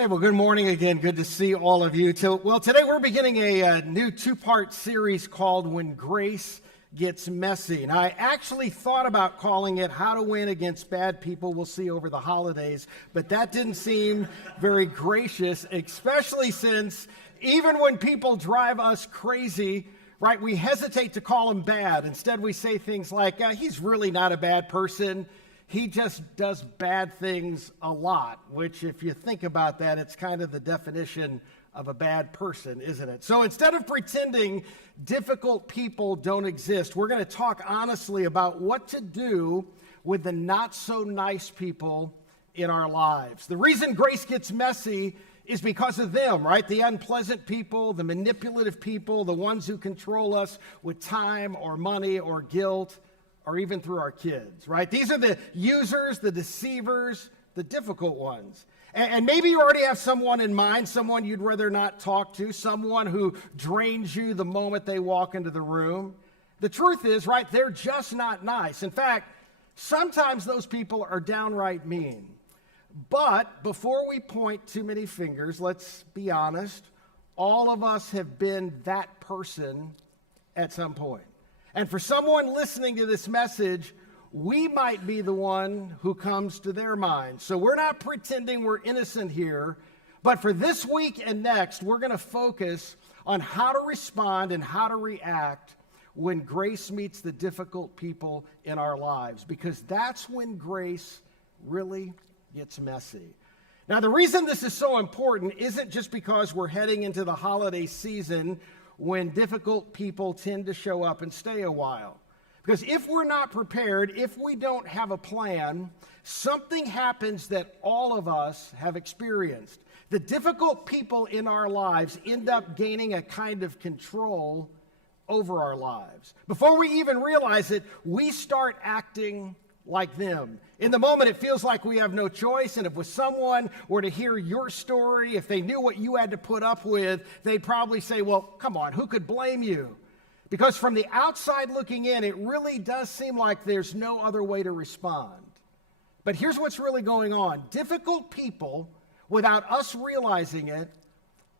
Hey, well, good morning again. Good to see all of you. Today we're beginning a new two-part series called When Grace Gets Messy. And I actually thought about calling it How to Win Against Bad People We'll See Over the Holidays, but that didn't seem very gracious, especially since even when people drive us crazy, right, we hesitate to call them bad. Instead, we say things like, he's really not a bad person. He just does bad things a lot, which if you think about that, it's kind of the definition of a bad person, isn't it? So instead of pretending difficult people don't exist, we're going to talk honestly about what to do with the not so nice people in our lives. The reason grace gets messy is because of them, right? The unpleasant people, the manipulative people, the ones who control us with time or money or guilt, or even through our kids, right? These are the users, the deceivers, the difficult ones. And maybe you already have someone in mind, someone you'd rather not talk to, someone who drains you the moment they walk into the room. The truth is, right, they're just not nice. In fact, sometimes those people are downright mean. But before we point too many fingers, let's be honest, all of us have been that person at some point. And for someone listening to this message, we might be the one who comes to their mind. So we're not pretending we're innocent here, but for this week and next, we're going to focus on how to respond and how to react when grace meets the difficult people in our lives, because that's when grace really gets messy. Now, the reason this is so important isn't just because we're heading into the holiday season when difficult people tend to show up and stay a while. Because if we're not prepared, if we don't have a plan, something happens that all of us have experienced. The difficult people in our lives end up gaining a kind of control over our lives. Before we even realize it, we start acting like them. In the moment, it feels like we have no choice, and if someone were to hear your story, if they knew what you had to put up with, they'd probably say, well, come on, who could blame you? Because from the outside looking in, it really does seem like there's no other way to respond. But here's what's really going on. Difficult people, without us realizing it,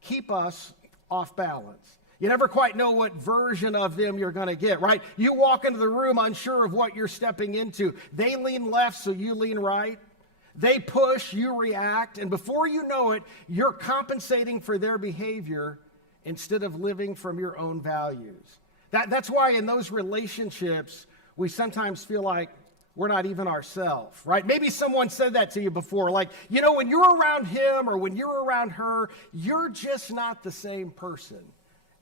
keep us off balance. You never quite know what version of them you're going to get, right? You walk into the room unsure of what you're stepping into. They lean left, so you lean right. They push, you react. And before you know it, you're compensating for their behavior instead of living from your own values. That's why in those relationships, we sometimes feel like we're not even ourselves, right? Maybe someone said that to you before, like, you know, when you're around him or when you're around her, you're just not the same person.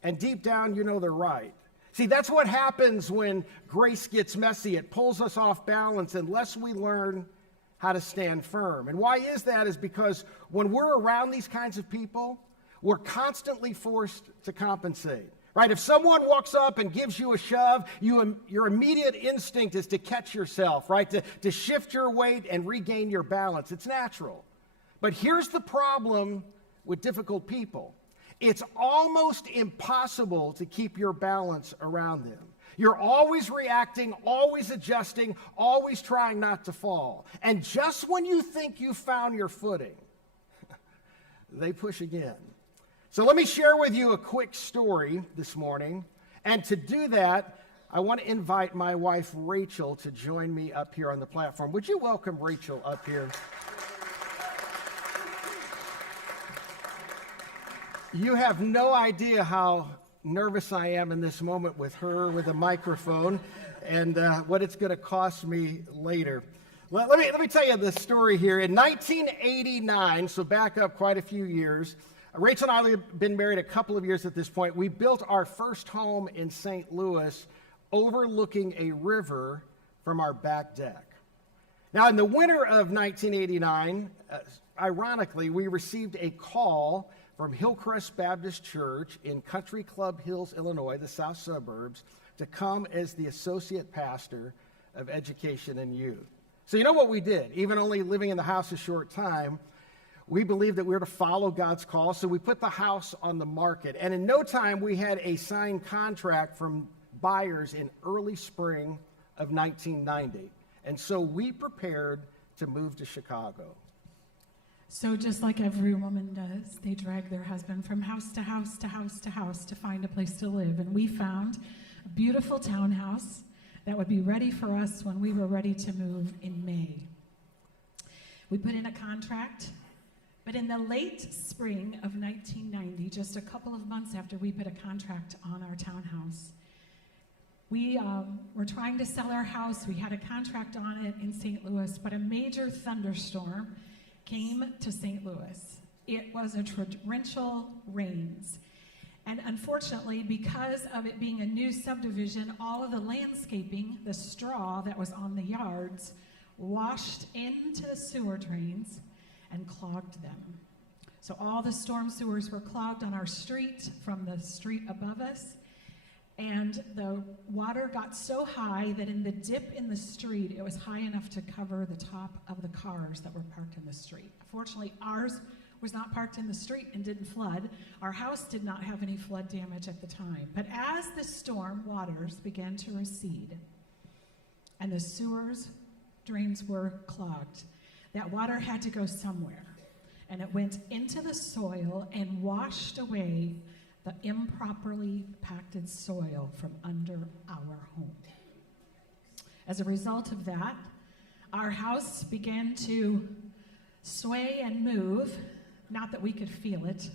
And deep down, you know they're right. See, that's what happens when grace gets messy. It pulls us off balance unless we learn how to stand firm. And why is that? Is because when we're around these kinds of people, we're constantly forced to compensate. Right? If someone walks up and gives you a shove, your immediate instinct is to catch yourself, right? To shift your weight and regain your balance. It's natural. But here's the problem with difficult people. It's almost impossible to keep your balance around them. You're always reacting, always adjusting, always trying not to fall. And just when you think you found your footing, they push again. So let me share with you a quick story this morning. And to do that, I want to invite my wife, Rachel, to join me up here on the platform. Would you welcome Rachel up here? You have no idea how nervous I am in this moment with her, with a microphone, and what it's going to cost me later. Let me tell you the story here. In 1989, so back up quite a few years, Rachel and I have been married a couple of years at this point. We built our first home in St. Louis overlooking a river from our back deck. Now, in the winter of 1989, ironically, we received a call from Hillcrest Baptist Church in Country Club Hills, Illinois, the south suburbs, to come as the associate pastor of education and youth. So you know what we did? Even only living in the house a short time, we believed that we were to follow God's call, so we put the house on the market. And in no time, we had a signed contract from buyers in early spring of 1990. And so we prepared to move to Chicago. So just like every woman does, they drag their husband from house to house to house to house to find a place to live. And we found a beautiful townhouse that would be ready for us when we were ready to move in May. We put in a contract, but in the late spring of 1990, just a couple of months after we put a contract on our townhouse, we were trying to sell our house. We had a contract on it in St. Louis, but a major thunderstorm came to St. Louis. It was a torrential rains. And unfortunately, because of it being a new subdivision, all of the landscaping, the straw that was on the yards, washed into the sewer drains and clogged them. So all the storm sewers were clogged on our street from the street above us. And the water got so high that in the dip in the street, it was high enough to cover the top of the cars that were parked in the street. Fortunately, ours was not parked in the street and didn't flood. Our house did not have any flood damage at the time. But as the storm waters began to recede and the sewers drains were clogged, that water had to go somewhere. And it went into the soil and washed away the improperly compacted soil from under our home. As a result of that, our house began to sway and move, not that we could feel it,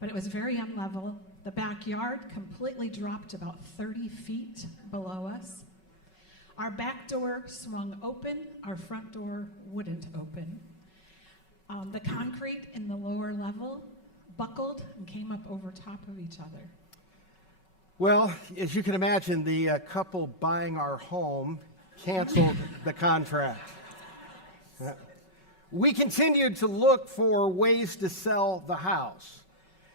but it was very unlevel. The backyard completely dropped about 30 feet below us. Our back door swung open, our front door wouldn't open. The concrete in the lower level buckled and came up over top of each other. Well, as you can imagine, the couple buying our home canceled the contract. We continued to look for ways to sell the house.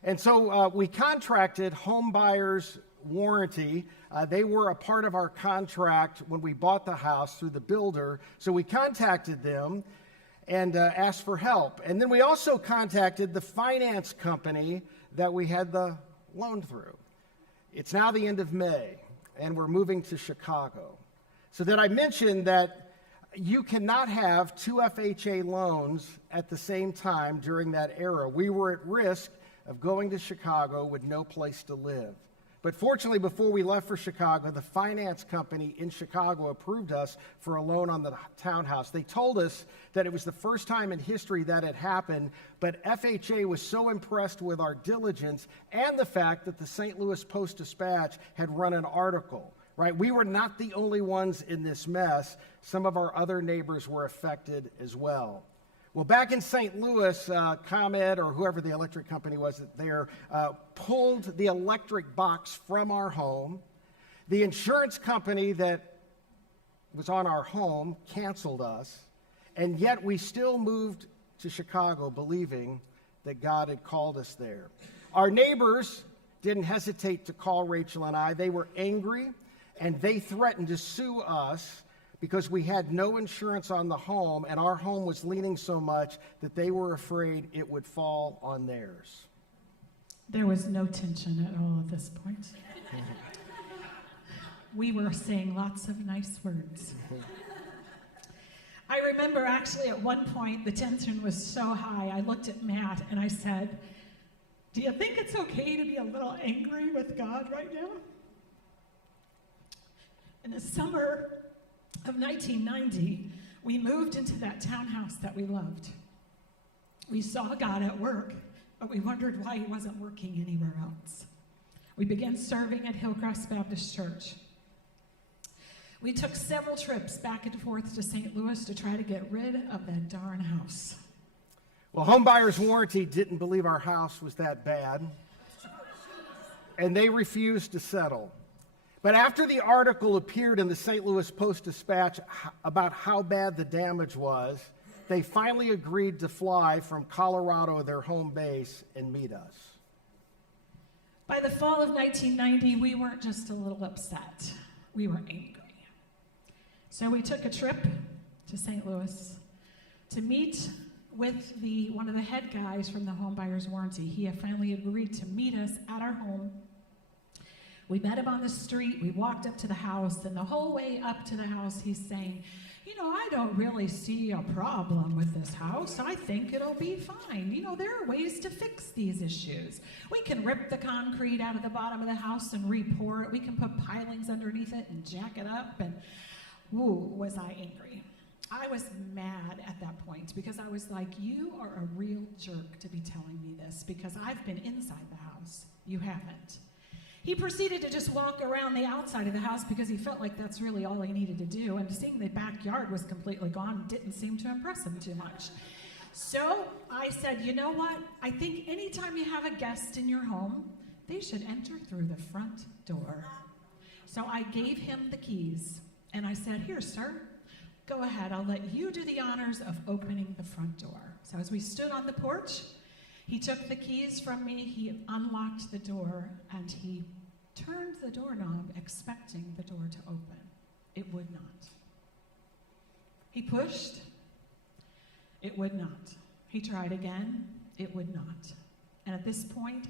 And so we contracted Home Buyers Warranty. They were a part of our contract when we bought the house through the builder. So we contacted them and asked for help. And then we also contacted the finance company that we had the loan through. It's now the end of May, and we're moving to Chicago. So that I mentioned that you cannot have two FHA loans at the same time during that era. We were at risk of going to Chicago with no place to live. But fortunately, before we left for Chicago, the finance company in Chicago approved us for a loan on the townhouse. They told us that it was the first time in history that had happened, but FHA was so impressed with our diligence and the fact that the St. Louis Post-Dispatch had run an article, right? We were not the only ones in this mess. Some of our other neighbors were affected as well. Well, back in St. Louis, ComEd, or whoever the electric company was there, pulled the electric box from our home. The insurance company that was on our home canceled us, and yet we still moved to Chicago believing that God had called us there. Our neighbors didn't hesitate to call Rachel and I. They were angry, and they threatened to sue us because we had no insurance on the home, and our home was leaning so much that they were afraid it would fall on theirs. There was no tension at all at this point. We were saying lots of nice words. I remember actually at one point the tension was so high, I looked at Matt and I said, "Do you think it's okay to be a little angry with God right now?" In the summer of 1990, we moved into that townhouse that we loved. We saw God at work, but we wondered why he wasn't working anywhere else. We began serving at Hillcrest Baptist Church. We took several trips back and forth to St. Louis to try to get rid of that darn house. Well, Home Buyers Warranty didn't believe our house was that bad, and they refused to settle. But after the article appeared in the St. Louis Post-Dispatch about how bad the damage was, they finally agreed to fly from Colorado, their home base, and meet us. By the fall of 1990, we weren't just a little upset. We were angry. So we took a trip to St. Louis to meet with one of the head guys from the Home Buyers Warranty. He had finally agreed to meet us at our home. We met him on the street, we walked up to the house, and the whole way up to the house, he's saying, I don't really see a problem with this house. I think it'll be fine. There are ways to fix these issues. We can rip the concrete out of the bottom of the house and re-pour it. We can put pilings underneath it and jack it up. And, ooh, was I angry. I was mad at that point because I was like, you are a real jerk to be telling me this because I've been inside the house. You haven't. He proceeded to just walk around the outside of the house because he felt like that's really all he needed to do, and seeing the backyard was completely gone didn't seem to impress him too much. So I said, you know what? I think anytime you have a guest in your home, they should enter through the front door. So I gave him the keys, and I said, here, sir, go ahead. I'll let you do the honors of opening the front door. So as we stood on the porch, he took the keys from me, he unlocked the door, and he turned the doorknob expecting the door to open. It would not. He pushed. It would not. He tried again. It would not. And at this point,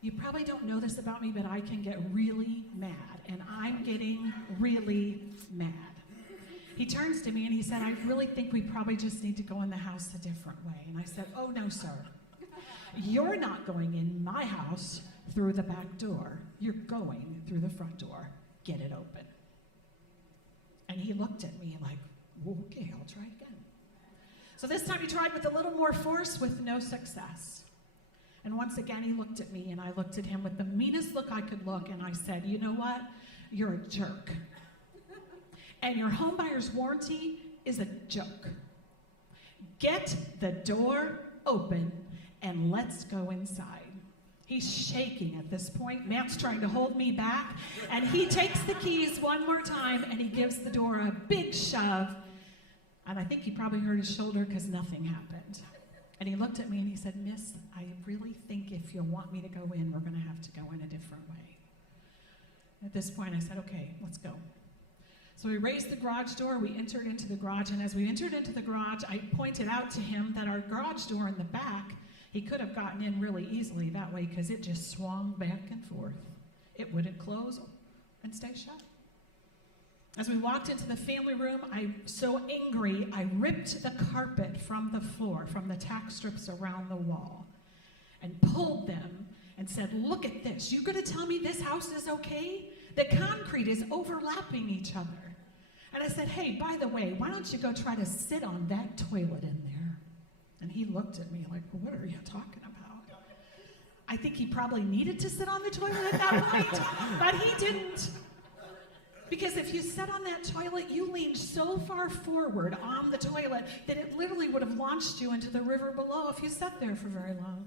you probably don't know this about me, but I can get really mad, and I'm getting really mad. He turns to me and he said, I really think we probably just need to go in the house a different way. And I said, oh, no, sir. You're not going in my house through the back door. You're going through the front door. Get it open. And he looked at me like, okay, I'll try again. So this time he tried with a little more force with no success. And once again he looked at me and I looked at him with the meanest look I could look, and I said, you know what? You're a jerk. And your homebuyer's warranty is a joke. Get the door open and let's go inside. He's shaking at this point. Matt's trying to hold me back, and he takes the keys one more time and he gives the door a big shove. And I think he probably hurt his shoulder because nothing happened. And he looked at me and he said, Miss, I really think if you want me to go in, we're going to have to go in a different way. At this point, I said, okay, let's go. So we raised the garage door, we entered into the garage, and as we entered into the garage, I pointed out to him that our garage door in the back, he could have gotten in really easily that way because it just swung back and forth. It wouldn't close and stay shut. As we walked into the family room, so angry, I ripped the carpet from the floor, from the tack strips around the wall, and pulled them and said, look at this. You gonna tell me this house is okay? The concrete is overlapping each other. And I said, hey, by the way, why don't you go try to sit on that toilet in there? And he looked at me like, well, what are you talking about? I think he probably needed to sit on the toilet at that point, but he didn't. Because if you sat on that toilet, you leaned so far forward on the toilet that it literally would have launched you into the river below if you sat there for very long.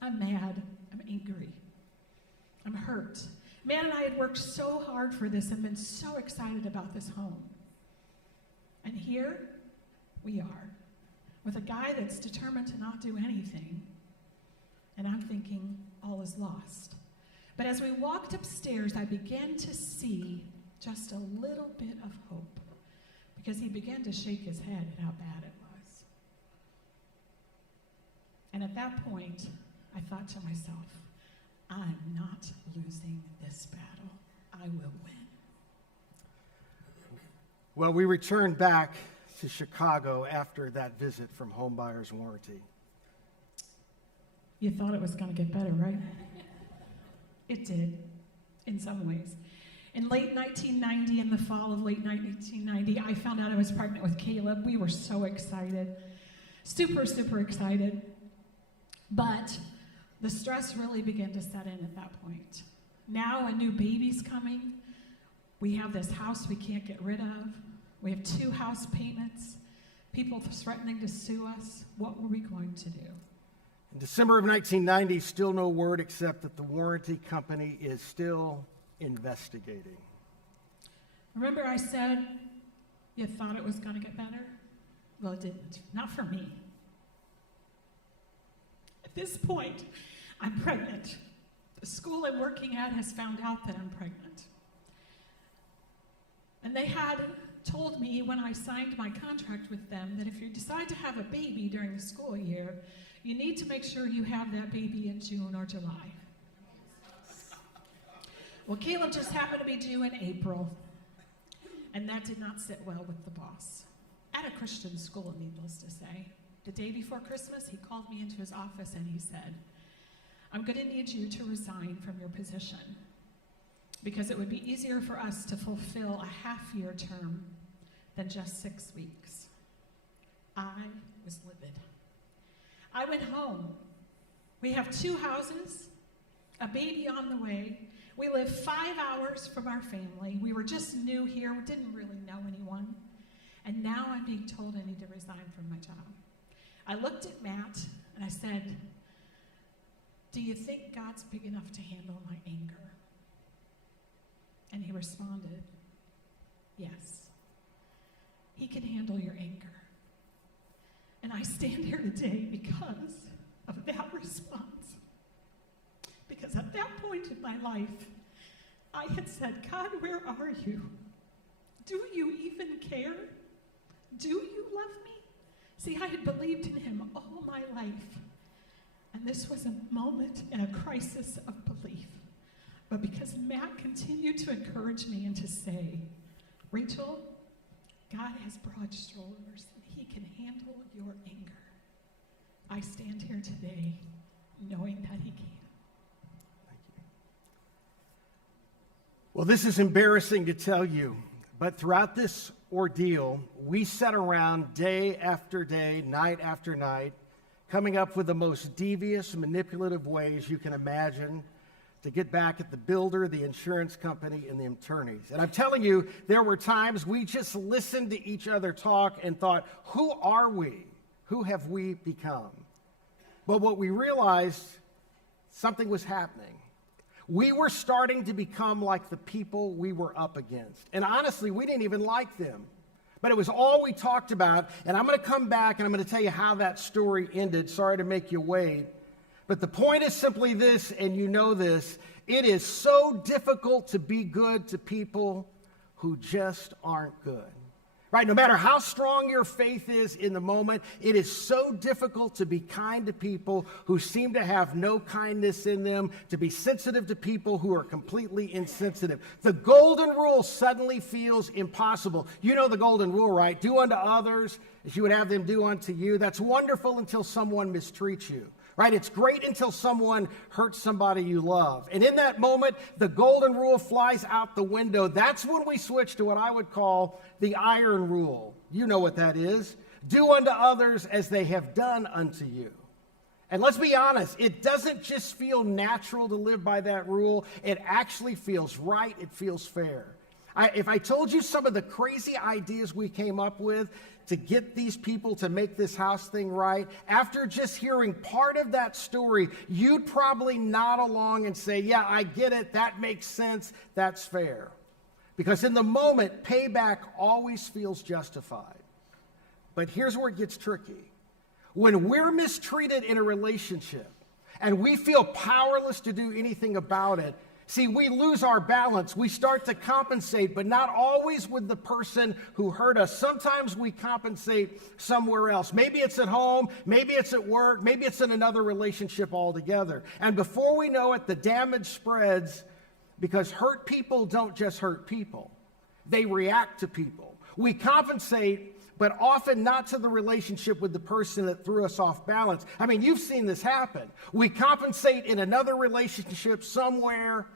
I'm mad. I'm angry. I'm hurt. Matt and I had worked so hard for this and been so excited about this home. And here we are with a guy that's determined to not do anything. And I'm thinking all is lost. But as we walked upstairs, I began to see just a little bit of hope because he began to shake his head at how bad it was. And at that point, I thought to myself, I'm not losing this battle. I will win. Well, we returned back to Chicago after that visit from Homebuyer's Warranty. You thought it was going to get better, right? It did, in some ways. In late 1990, in the fall of late 1990, I found out I was pregnant with Caleb. We were so excited, super, super excited. But the stress really began to set in at that point. Now a new baby's coming. We have this house we can't get rid of. We have 2 house payments. People threatening to sue us. What were we going to do? In December of 1990, still no word except that the warranty company is still investigating. Remember I said you thought it was going to get better? Well, it didn't. Not for me. At this point, I'm pregnant. The school I'm working at has found out that I'm pregnant. And they had told me when I signed my contract with them that if you decide to have a baby during the school year, you need to make sure you have that baby in June or July. Well, Caleb just happened to be due in April. And that did not sit well with the boss. At a Christian school, needless to say. The day before Christmas, he called me into his office and he said, I'm going to need you to resign from your position because it would be easier for us to fulfill a half-year term than just 6 weeks. I was livid. I went home. We have 2 houses, a baby on the way. We live 5 hours from our family. We were just new here. We didn't really know anyone. And now I'm being told I need to resign from my job. I looked at Matt and I said, do you think God's big enough to handle my anger? And he responded, yes, he can handle your anger. And I stand here today because of that response. Because at that point in my life, I had said, God, where are you? Do you even care? Do you love me? See, I had believed in him all my life. And this was a moment in a crisis of belief. But because Matt continued to encourage me and to say, Rachel, God has broad shoulders and he can handle your anger. I stand here today knowing that he can. Thank you. Well, this is embarrassing to tell you, but throughout this ordeal, we sat around day after day, night after night, coming up with the most devious, manipulative ways you can imagine to get back at the builder, the insurance company, and the attorneys. And I'm telling you, there were times we just listened to each other talk and thought, who are we? Who have we become? But what we realized, something was happening. We were starting to become like the people we were up against. And honestly, we didn't even like them. But it was all we talked about, and I'm going to come back and I'm going to tell you how that story ended. Sorry to make you wait. But the point is simply this, and you know this, it is so difficult to be good to people who just aren't good. Right? No matter how strong your faith is in the moment, it is so difficult to be kind to people who seem to have no kindness in them, to be sensitive to people who are completely insensitive. The golden rule suddenly feels impossible. You know the golden rule, right? Do unto others as you would have them do unto you. That's wonderful until someone mistreats you. Right? It's great until someone hurts somebody you love. And in that moment, the golden rule flies out the window. That's when we switch to what I would call the iron rule. You know what that is. Do unto others as they have done unto you. And let's be honest, it doesn't just feel natural to live by that rule. It actually feels right. It feels fair. If I told you some of the crazy ideas we came up with to get these people to make this house thing right, after just hearing part of that story, you'd probably nod along and say, yeah, I get it. That makes sense. That's fair. Because in the moment, payback always feels justified. But here's where it gets tricky. When we're mistreated in a relationship and we feel powerless to do anything about it, see, we lose our balance. We start to compensate, but not always with the person who hurt us. Sometimes we compensate somewhere else. Maybe it's at home, maybe it's at work, maybe it's in another relationship altogether. And before we know it, the damage spreads because hurt people don't just hurt people. They react to people. We compensate, but often not to the relationship with the person that threw us off balance. I mean, you've seen this happen. We compensate in another relationship somewhere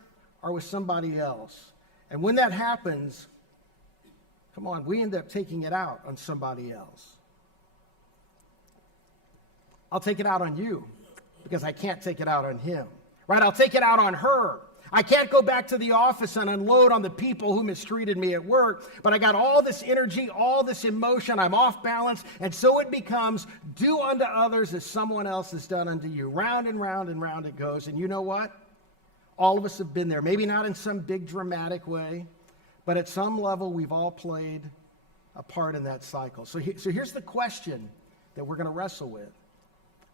or with somebody else. And when that happens, come on, we end up taking it out on somebody else. I'll take it out on you because I can't take it out on him. Right? I'll take it out on her. I can't go back to the office and unload on the people who mistreated me at work, but I got all this energy, all this emotion, I'm off balance, and so it becomes do unto others as someone else has done unto you. Round and round and round it goes, and you know what? All of us have been there. Maybe not in some big dramatic way, but at some level we've all played a part in that cycle. So here's the question that we're going to wrestle with.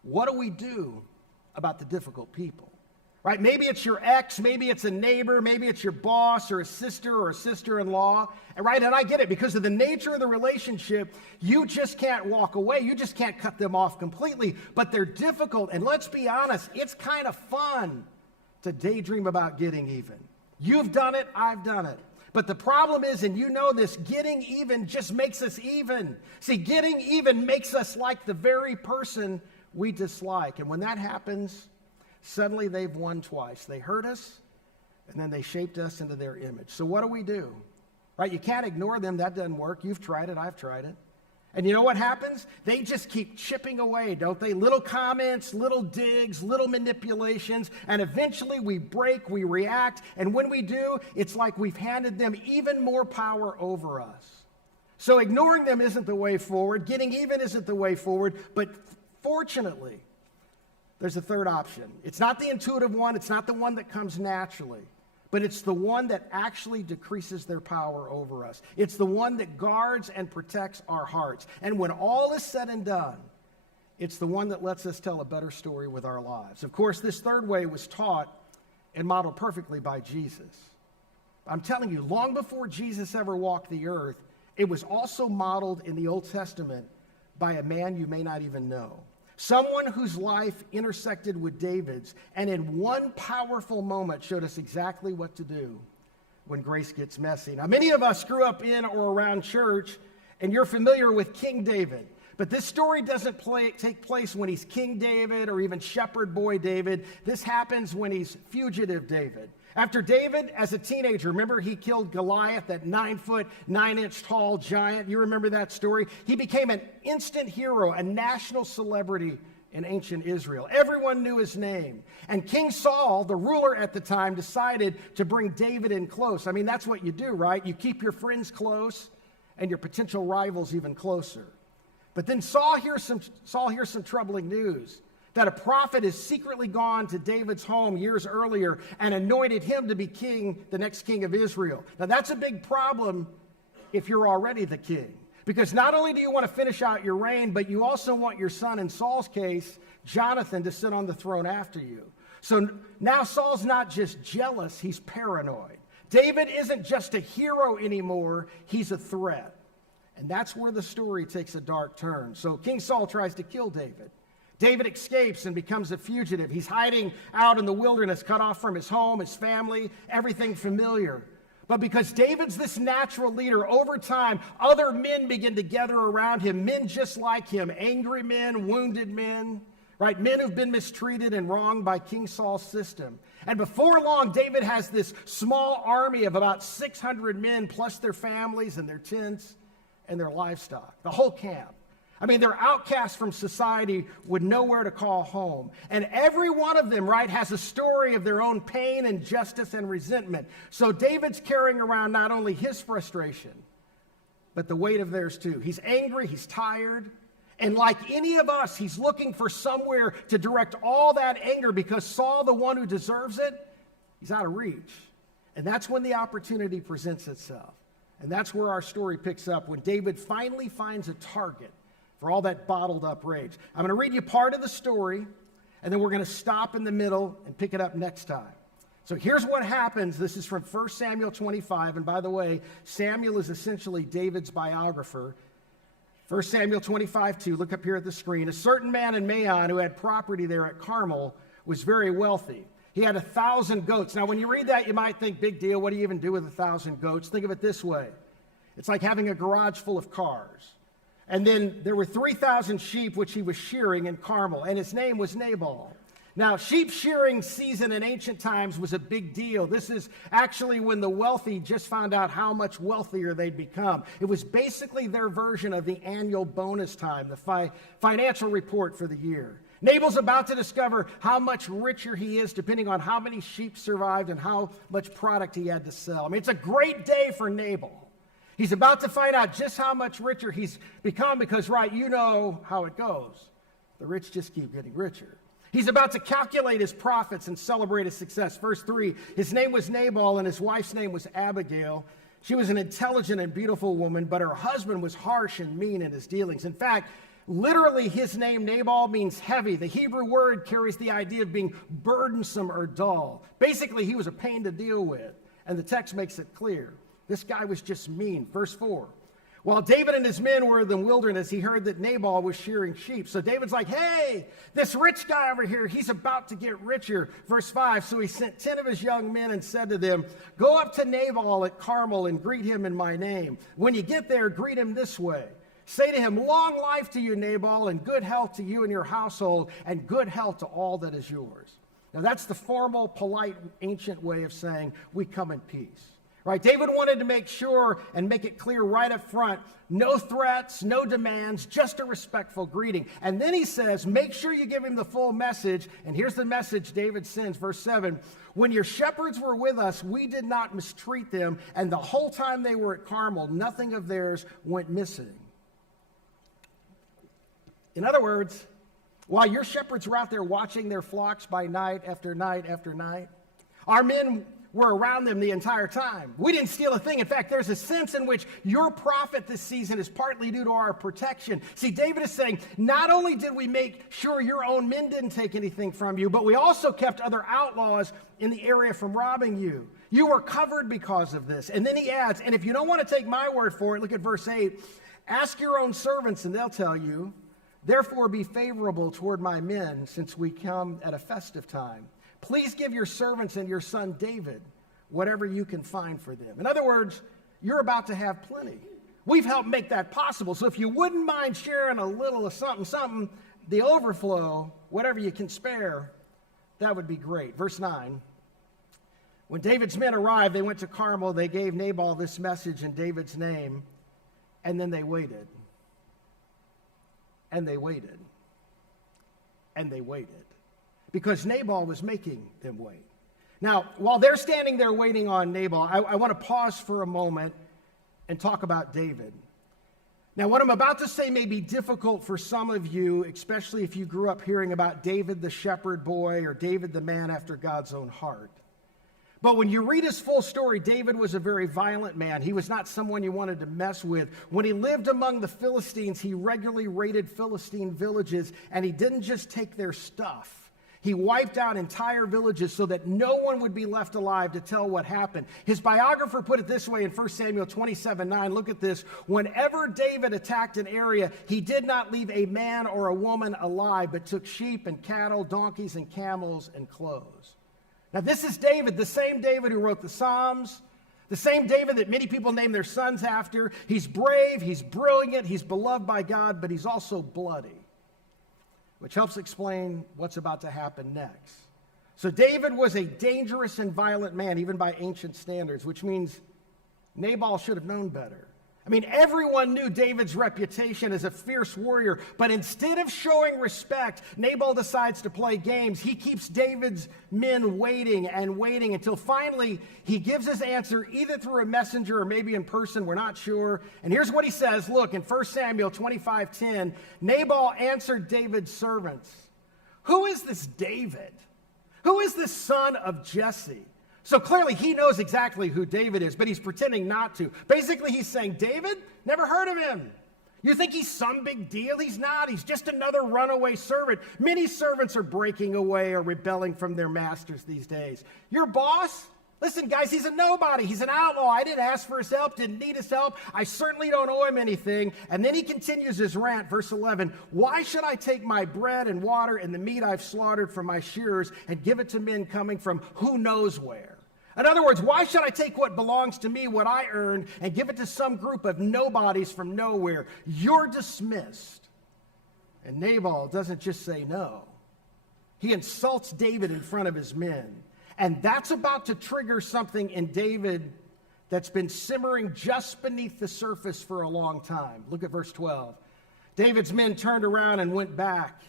What do we do about the difficult people? Right? Maybe it's your ex, maybe it's a neighbor, maybe it's your boss or a sister-in-law. Right? And I get it. Because of the nature of the relationship, you just can't walk away. You just can't cut them off completely. But they're difficult. And let's be honest, it's kind of fun to daydream about getting even. You've done it, I've done it. But the problem is, and you know this, getting even just makes us even. See, getting even makes us like the very person we dislike. And when that happens, suddenly they've won twice. They hurt us, and then they shaped us into their image. So what do? Right? You can't ignore them. That doesn't work. You've tried it. I've tried it. And you know what happens? They just keep chipping away, don't they? Little comments, little digs, little manipulations, and eventually we break, we react, and when we do, it's like we've handed them even more power over us. So ignoring them isn't the way forward. Getting even isn't the way forward, but fortunately, there's a third option. It's not the intuitive one. It's not the one that comes naturally. But it's the one that actually decreases their power over us. It's the one that guards and protects our hearts. And when all is said and done, it's the one that lets us tell a better story with our lives. Of course, this third way was taught and modeled perfectly by Jesus. I'm telling you, long before Jesus ever walked the earth, it was also modeled in the Old Testament by a man you may not even know. Someone whose life intersected with David's, and in one powerful moment showed us exactly what to do when grace gets messy. Now, many of us grew up in or around church, and you're familiar with King David. But this story doesn't take place when he's King David or even Shepherd Boy David. This happens when he's fugitive David. After David, as a teenager, remember he killed Goliath, that 9-foot, 9-inch tall giant? You remember that story? He became an instant hero, a national celebrity in ancient Israel. Everyone knew his name. And King Saul, the ruler at the time, decided to bring David in close. I mean, that's what you do, right? You keep your friends close and your potential rivals even closer. But then Saul hears some troubling news. That a prophet has secretly gone to David's home years earlier and anointed him to be king, the next king of Israel. Now, that's a big problem if you're already the king. Because not only do you want to finish out your reign, but you also want your son, in Saul's case, Jonathan, to sit on the throne after you. So now Saul's not just jealous, he's paranoid. David isn't just a hero anymore, he's a threat. And that's where the story takes a dark turn. So King Saul tries to kill David. David escapes and becomes a fugitive. He's hiding out in the wilderness, cut off from his home, his family, everything familiar. But because David's this natural leader, over time, other men begin to gather around him, men just like him, angry men, wounded men, right? Men who've been mistreated and wronged by King Saul's system. And before long, David has this small army of about 600 men, plus their families and their tents and their livestock, the whole camp. I mean, they're outcasts from society with nowhere to call home. And every one of them, right, has a story of their own pain, injustice, and resentment. So David's carrying around not only his frustration, but the weight of theirs too. He's angry, he's tired, and like any of us, he's looking for somewhere to direct all that anger because Saul, the one who deserves it, he's out of reach. And that's when the opportunity presents itself. And that's where our story picks up, when David finally finds a target for all that bottled up rage. I'm going to read you part of the story, and then we're going to stop in the middle and pick it up next time. So here's what happens. This is from 1 Samuel 25, and by the way, Samuel is essentially David's biographer. 1 Samuel 25:2, look up here at the screen. A certain man in Maon who had property there at Carmel was very wealthy. He had 1,000 goats. Now, when you read that, you might think, big deal, what do you even do with 1,000 goats? Think of it this way. It's like having a garage full of cars. And then there were 3,000 sheep which he was shearing in Carmel, and his name was Nabal. Now, sheep shearing season in ancient times was a big deal. This is actually when the wealthy just found out how much wealthier they'd become. It was basically their version of the annual bonus time, the financial report for the year. Nabal's about to discover how much richer he is depending on how many sheep survived and how much product he had to sell. I mean, it's a great day for Nabal. He's about to find out just how much richer he's become because, right, you know how it goes. The rich just keep getting richer. He's about to calculate his profits and celebrate his success. Verse 3, his name was Nabal and his wife's name was Abigail. She was an intelligent and beautiful woman, but her husband was harsh and mean in his dealings. In fact, literally his name Nabal means heavy. The Hebrew word carries the idea of being burdensome or dull. Basically, he was a pain to deal with, and the text makes it clear. This guy was just mean. Verse 4, While David and his men were in the wilderness, he heard that Nabal was shearing sheep. So David's like, hey, this rich guy over here, he's about to get richer. Verse 5, so he sent 10 of his young men and said to them, go up to Nabal at Carmel and greet him in my name. When you get there, greet him this way. Say to him, long life to you, Nabal, and good health to you and your household, and good health to all that is yours. Now that's the formal, polite, ancient way of saying, we come in peace. Right? David wanted to make sure and make it clear right up front, no threats, no demands, just a respectful greeting. And then he says, make sure you give him the full message. And here's the message David sends, verse 7. When your shepherds were with us, we did not mistreat them, and the whole time they were at Carmel, nothing of theirs went missing. In other words, while your shepherds were out there watching their flocks by night after night after night, our men were around them the entire time. We didn't steal a thing. In fact, there's a sense in which your profit this season is partly due to our protection. See, David is saying, not only did we make sure your own men didn't take anything from you, but we also kept other outlaws in the area from robbing you. You were covered because of this. And then he adds, and if you don't want to take my word for it, look at verse 8, ask your own servants and they'll tell you, therefore be favorable toward my men since we come at a festive time. Please give your servants and your son David whatever you can find for them. In other words, you're about to have plenty. We've helped make that possible. So if you wouldn't mind sharing a little of something, the overflow, whatever you can spare, that would be great. Verse 9, when David's men arrived, they went to Carmel. They gave Nabal this message in David's name, and then they waited. And they waited. And they waited. Because Nabal was making them wait. Now, while they're standing there waiting on Nabal, I want to pause for a moment and talk about David. Now, what I'm about to say may be difficult for some of you, especially if you grew up hearing about David the shepherd boy or David the man after God's own heart. But when you read his full story, David was a very violent man. He was not someone you wanted to mess with. When he lived among the Philistines, he regularly raided Philistine villages, and he didn't just take their stuff. He wiped out entire villages so that no one would be left alive to tell what happened. His biographer put it this way in 1 Samuel 27:9. Look at this. Whenever David attacked an area, he did not leave a man or a woman alive, but took sheep and cattle, donkeys and camels and clothes. Now this is David, the same David who wrote the Psalms, the same David that many people name their sons after. He's brave, he's brilliant, he's beloved by God, but he's also bloody, which helps explain what's about to happen next. So David was a dangerous and violent man, even by ancient standards, which means Nabal should have known better. I mean, everyone knew David's reputation as a fierce warrior, but instead of showing respect, Nabal decides to play games. He keeps David's men waiting and waiting until finally he gives his answer either through a messenger or maybe in person, we're not sure. And here's what he says. Look, in 1 Samuel 25:10, Nabal answered David's servants, "Who is this David? Who is this son of Jesse?" So clearly he knows exactly who David is, but he's pretending not to. Basically, he's saying, David? Never heard of him. You think he's some big deal? He's not. He's just another runaway servant. Many servants are breaking away or rebelling from their masters these days. Your boss? Listen, guys, he's a nobody. He's an outlaw. I didn't ask for his help, didn't need his help. I certainly don't owe him anything. And then he continues his rant, verse 11. Why should I take my bread and water and the meat I've slaughtered from my shearers and give it to men coming from who knows where? In other words, why should I take what belongs to me, what I earned, and give it to some group of nobodies from nowhere? You're dismissed. And Nabal doesn't just say no. He insults David in front of his men. And that's about to trigger something in David that's been simmering just beneath the surface for a long time. Look at verse 12. David's men turned around and went back.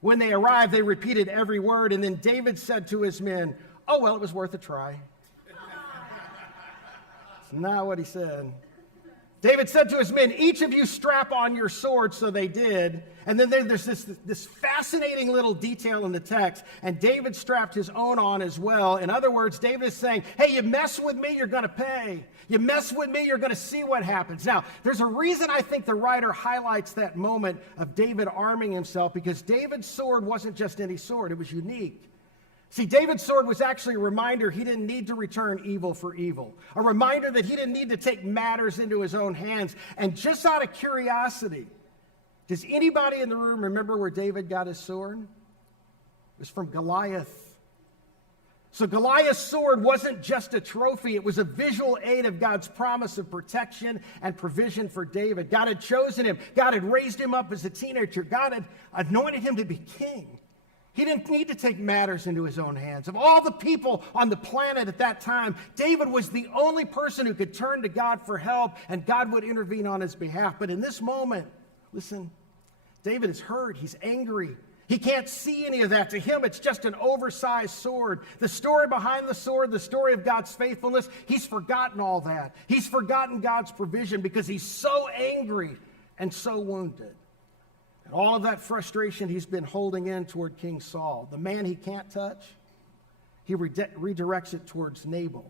When they arrived, they repeated every word. And then David said to his men, "Oh, well, it was worth a try." It's not what he said. David said to his men, "Each of you strap on your sword." So they did. And then there's this fascinating little detail in the text. And David strapped his own on as well. In other words, David is saying, hey, you mess with me, you're going to pay. You mess with me, you're going to see what happens. Now, there's a reason I think the writer highlights that moment of David arming himself, because David's sword wasn't just any sword. It was unique. See, David's sword was actually a reminder he didn't need to return evil for evil, a reminder that he didn't need to take matters into his own hands. And just out of curiosity, does anybody in the room remember where David got his sword? It was from Goliath. So Goliath's sword wasn't just a trophy, it was a visual aid of God's promise of protection and provision for David. God had chosen him. God had raised him up as a teenager. God had anointed him to be king. He didn't need to take matters into his own hands. Of all the people on the planet at that time, David was the only person who could turn to God for help, and God would intervene on his behalf. But in this moment, listen, David is hurt. He's angry. He can't see any of that. To him, it's just an oversized sword. The story behind the sword, the story of God's faithfulness, he's forgotten all that. He's forgotten God's provision because he's so angry and so wounded. And all of that frustration he's been holding in toward King Saul, the man he can't touch, he redirects it towards Nabal,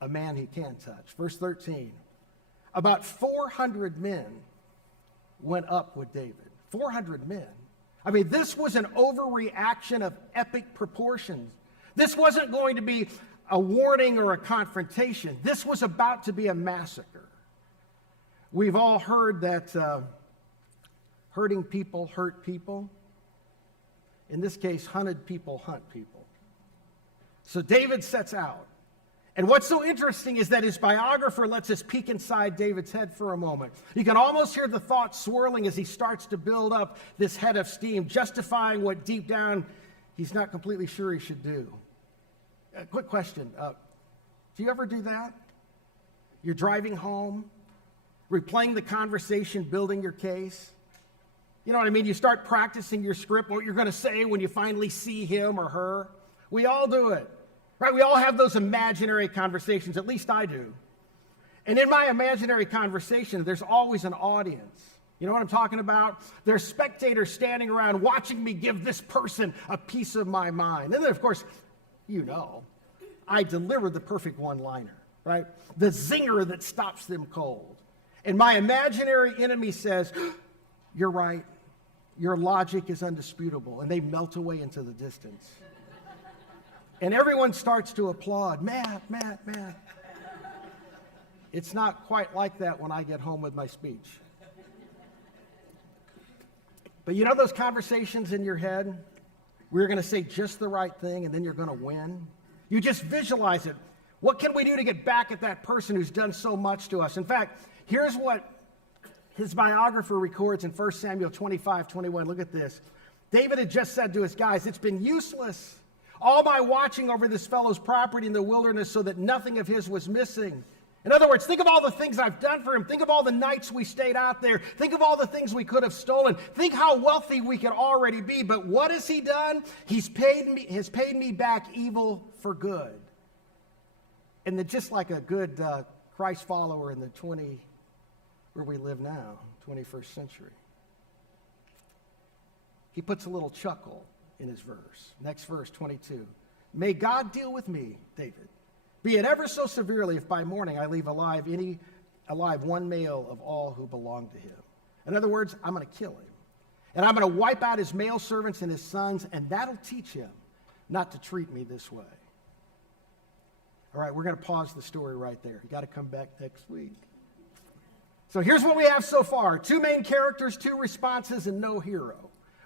a man he can touch. Verse 13, about 400 men went up with David. 400 men. I mean, this was an overreaction of epic proportions. This wasn't going to be a warning or a confrontation. This was about to be a massacre. We've all heard that hurting people hurt people. In this case, hunted people hunt people. So David sets out. And what's so interesting is that his biographer lets us peek inside David's head for a moment. You can almost hear the thoughts swirling as he starts to build up this head of steam, justifying what deep down he's not completely sure he should do. Quick question. Do you ever do that? You're driving home, replaying the conversation, building your case. You know what I mean? You start practicing your script, what you're going to say when you finally see him or her. We all do it. Right? We all have those imaginary conversations, at least I do. And in my imaginary conversation, there's always an audience. You know what I'm talking about? There's spectators standing around watching me give this person a piece of my mind. And then, of course, you know, I deliver the perfect one-liner, right? The zinger that stops them cold. And my imaginary enemy says, you're right. Your logic is undisputable. And they melt away into the distance. And everyone starts to applaud. Matt. It's not quite like that when I get home with my speech. But you know those conversations in your head where you're going to say just the right thing and then you're going to win? You just visualize it. What can we do to get back at that person who's done so much to us? In fact, here's what his biographer records in 1 Samuel 25:21. Look at this. David had just said to his guys, it's been useless. All my watching over this fellow's property in the wilderness so that nothing of his was missing. In other words, think of all the things I've done for him. Think of all the nights we stayed out there. Think of all the things we could have stolen. Think how wealthy we could already be. But what has he done? He's paid me back evil for good. And then just like a good Christ follower in the where we live now, 21st century, he puts a little chuckle in his verse. Next verse, 22. May God deal with me, David, be it ever so severely if by morning I leave alive one male of all who belong to him. In other words, I'm going to kill him. And I'm going to wipe out his male servants and his sons, and that'll teach him not to treat me this way. All right, we're going to pause the story right there. You got to come back next week. So here's what we have so far. 2 main characters, 2 responses, and no hero.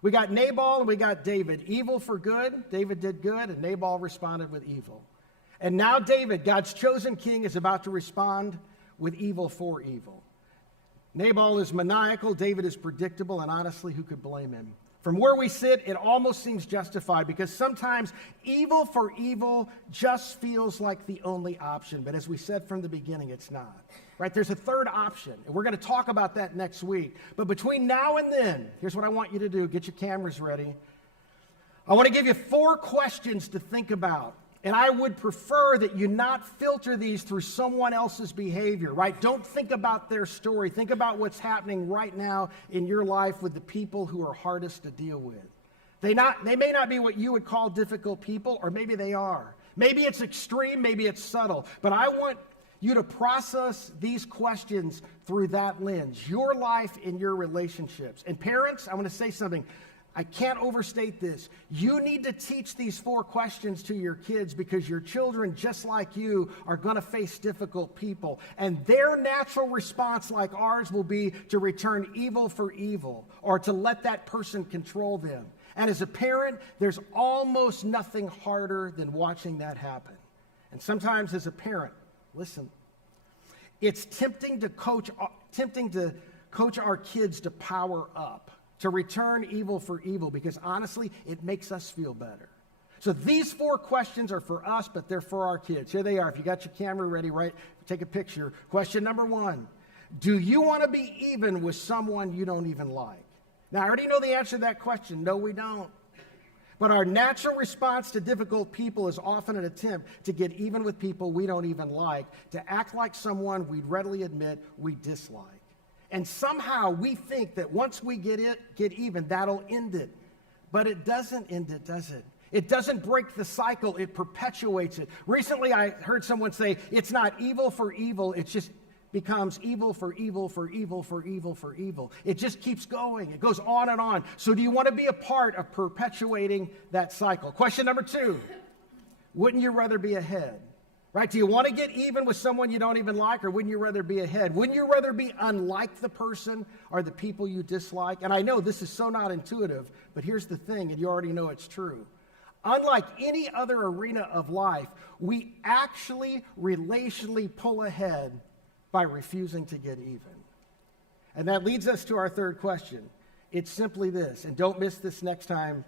We got Nabal and we got David. Evil for good. David did good, and Nabal responded with evil. And now David, God's chosen king, is about to respond with evil for evil. Nabal is maniacal. David is predictable, and honestly, who could blame him? From where we sit, it almost seems justified because sometimes evil for evil just feels like the only option. But as we said from the beginning, it's not. Right? There's a third option, and we're going to talk about that next week. But between now and then, here's what I want you to do. Get your cameras ready. I want to give you 4 questions to think about. And I would prefer that you not filter these through someone else's behavior, right? Don't think about their story. Think about what's happening right now in your life with the people who are hardest to deal with. They may not be what you would call difficult people, or maybe they are. Maybe it's extreme, maybe it's subtle. But I want you to process these questions through that lens, your life and your relationships. And parents, I want to say something. I can't overstate this. You need to teach these 4 questions to your kids because your children, just like you, are going to face difficult people. And their natural response, like ours, will be to return evil for evil or to let that person control them. And as a parent, there's almost nothing harder than watching that happen. And sometimes as a parent, listen, it's tempting to coach our kids to power up, to return evil for evil, because honestly, it makes us feel better. So these 4 questions are for us, but they're for our kids. Here they are. If you got your camera ready, right, take a picture. Question number 1, do you want to be even with someone you don't even like? Now, I already know the answer to that question. No, we don't. But our natural response to difficult people is often an attempt to get even with people we don't even like, to act like someone we'd readily admit we dislike. And somehow we think that once we get even, that'll end it. But it doesn't end it, does it? It doesn't break the cycle, it perpetuates it. Recently, I heard someone say, it's not evil for evil, it just becomes evil for evil for evil for evil for evil. It just keeps going. It goes on and on. So do you want to be a part of perpetuating that cycle? Question number 2, wouldn't you rather be ahead? Right? Do you want to get even with someone you don't even like, or wouldn't you rather be ahead? Wouldn't you rather be unlike the person or the people you dislike? And I know this is so not intuitive, but here's the thing, and you already know it's true. Unlike any other arena of life, we actually relationally pull ahead by refusing to get even. And that leads us to our 3rd question. It's simply this, and don't miss this next time,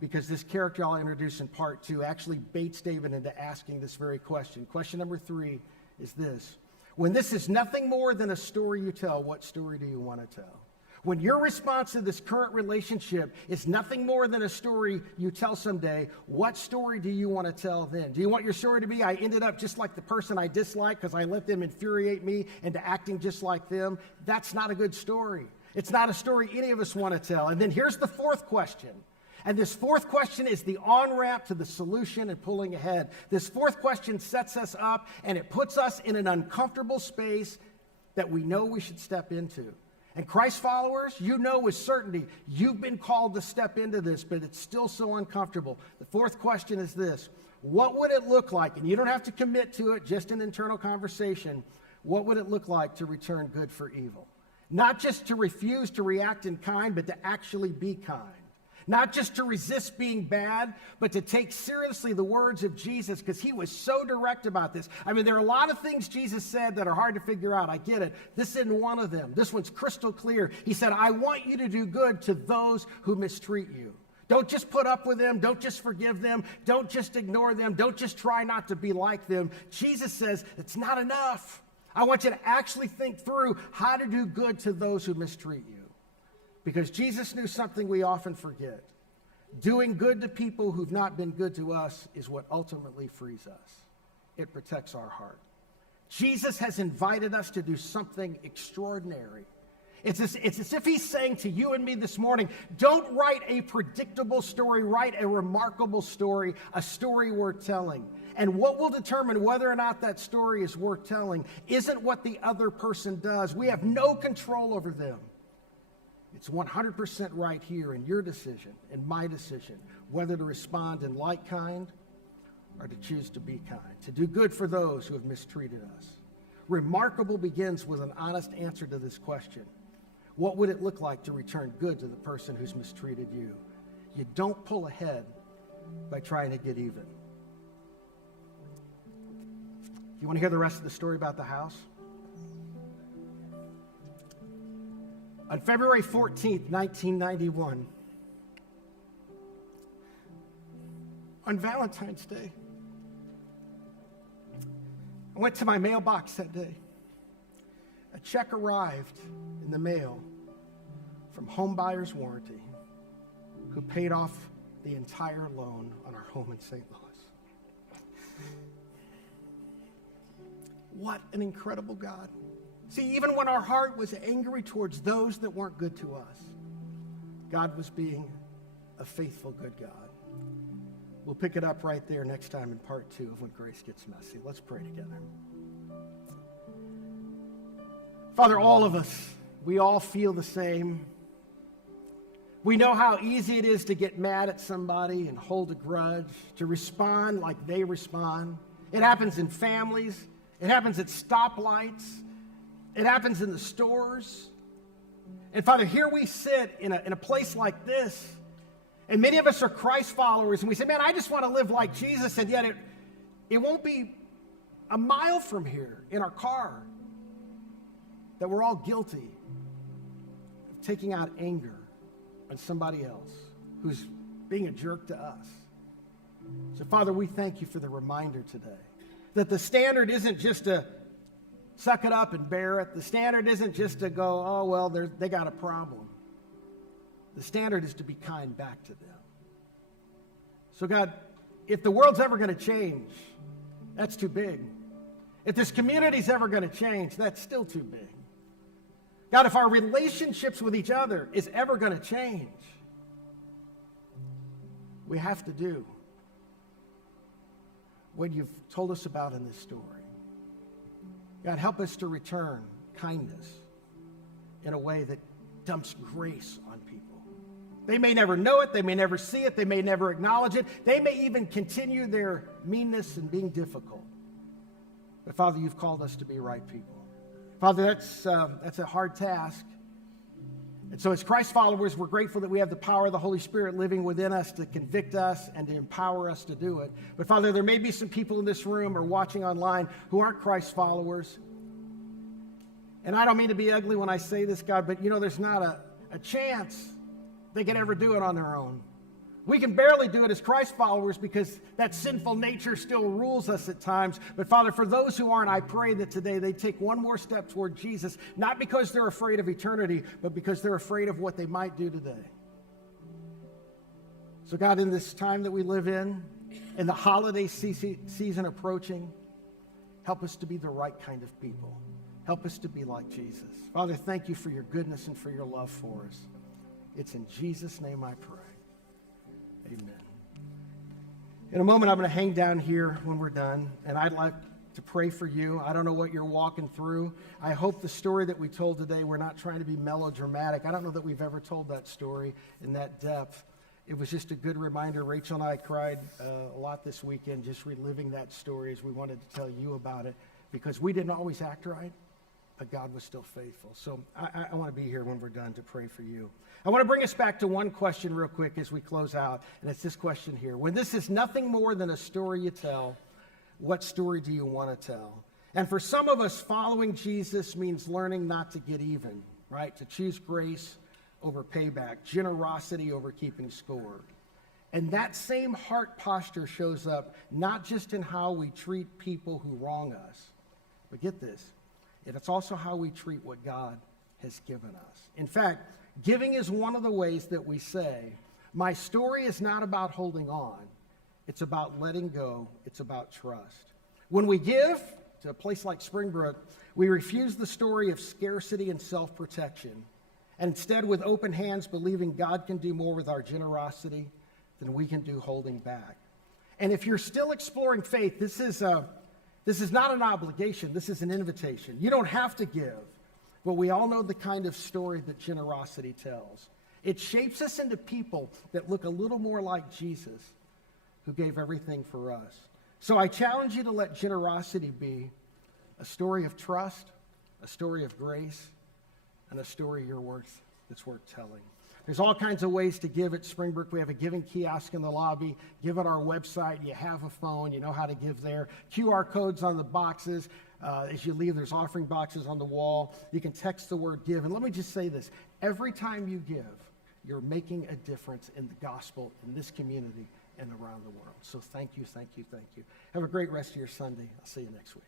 because this character I'll introduce in part 2 actually baits David into asking this very question. Question number 3 is this. When this is nothing more than a story you tell, what story do you want to tell? When your response to this current relationship is nothing more than a story you tell someday, what story do you want to tell then? Do you want your story to be, I ended up just like the person I dislike because I let them infuriate me into acting just like them? That's not a good story. It's not a story any of us want to tell. And then here's the 4th question. And this 4th question is the on-ramp to the solution and pulling ahead. This 4th question sets us up, and it puts us in an uncomfortable space that we know we should step into. And Christ followers, you know with certainty, you've been called to step into this, but it's still so uncomfortable. The 4th question is this. What would it look like, and you don't have to commit to it, just an internal conversation, what would it look like to return good for evil? Not just to refuse to react in kind, but to actually be kind. Not just to resist being bad, but to take seriously the words of Jesus, because he was so direct about this. I mean, there are a lot of things Jesus said that are hard to figure out. I get it. This isn't one of them. This one's crystal clear. He said, I want you to do good to those who mistreat you. Don't just put up with them. Don't just forgive them. Don't just ignore them. Don't just try not to be like them. Jesus says, it's not enough. I want you to actually think through how to do good to those who mistreat you. Because Jesus knew something we often forget. Doing good to people who've not been good to us is what ultimately frees us. It protects our heart. Jesus has invited us to do something extraordinary. It's as if he's saying to you and me this morning, don't write a predictable story, write a remarkable story, a story worth telling. And what will determine whether or not that story is worth telling isn't what the other person does. We have no control over them. It's 100% right here in your decision, in my decision, whether to respond in like kind or to choose to be kind, to do good for those who have mistreated us. Remarkable begins with an honest answer to this question. What would it look like to return good to the person who's mistreated you? You don't pull ahead by trying to get even. You want to hear the rest of the story about the house? On February 14th, 1991, on Valentine's Day, I went to my mailbox that day. A check arrived in the mail from Home Buyers Warranty, who paid off the entire loan on our home in St. Louis. What an incredible God. See, even when our heart was angry towards those that weren't good to us, God was being a faithful, good God. We'll pick it up right there next time in part 2 of When Grace Gets Messy. Let's pray together. Father, all of us, we all feel the same. We know how easy it is to get mad at somebody and hold a grudge, to respond like they respond. It happens in families. It happens at stoplights. It happens in the stores. And Father, here we sit in a place like this, and many of us are Christ followers, and we say, man, I just want to live like Jesus, and yet it won't be a mile from here in our car that we're all guilty of taking out anger on somebody else who's being a jerk to us. So, Father, we thank you for the reminder today that the standard isn't just to suck it up and bear it. The standard isn't just to go, oh, well, they got a problem. The standard is to be kind back to them. So, God, if the world's ever going to change, that's too big. If this community's ever going to change, that's still too big. God, if our relationships with each other is ever going to change, we have to do what you've told us about in this story. God, help us to return kindness in a way that dumps grace on people. They may never know it. They may never see it. They may never acknowledge it. They may even continue their meanness and being difficult. But Father, you've called us to be right people. Father, that's a hard task. And so as Christ followers, we're grateful that we have the power of the Holy Spirit living within us to convict us and to empower us to do it. But Father, there may be some people in this room or watching online who aren't Christ followers. And I don't mean to be ugly when I say this, God, but there's not a chance they can ever do it on their own. We can barely do it as Christ followers because that sinful nature still rules us at times. But Father, for those who aren't, I pray that today they take one more step toward Jesus, not because they're afraid of eternity, but because they're afraid of what they might do today. So God, in this time that we live in the holiday season approaching, help us to be the right kind of people. Help us to be like Jesus. Father, thank you for your goodness and for your love for us. It's in Jesus' name I pray. Amen. In a moment, I'm going to hang down here when we're done, and I'd like to pray for you. I don't know what you're walking through. I hope the story that we told today, we're not trying to be melodramatic. I don't know that we've ever told that story in that depth. It was just a good reminder. Rachel and I cried a lot this weekend just reliving that story as we wanted to tell you about it, because we didn't always act right, but God was still faithful. So I want to be here when we're done to pray for you. I want to bring us back to one question real quick as we close out, and it's this question here. When this is nothing more than a story you tell, what story do you want to tell? And for some of us, following Jesus means learning not to get even, right? To choose grace over payback, generosity over keeping score. And that same heart posture shows up not just in how we treat people who wrong us, but get this, it's also how we treat what God has given us. In fact, giving is one of the ways that we say, my story is not about holding on. It's about letting go. It's about trust. When we give to a place like Springbrook, we refuse the story of scarcity and self-protection. And instead, with open hands, believing God can do more with our generosity than we can do holding back. And if you're still exploring faith, this is not an obligation. This is an invitation. You don't have to give. But we all know the kind of story that generosity tells. It shapes us into people that look a little more like Jesus, who gave everything for us. So I challenge you to let generosity be a story of trust, a story of grace, and a story that's worth telling. There's all kinds of ways to give at Springbrook. We have a giving kiosk in the lobby. Give at our website. You have a phone. You know how to give there. QR codes on the boxes. As you leave, there's offering boxes on the wall. You can text the word give. And let me just say this. Every time you give, you're making a difference in the gospel in this community and around the world. So thank you, thank you, thank you. Have a great rest of your Sunday. I'll see you next week.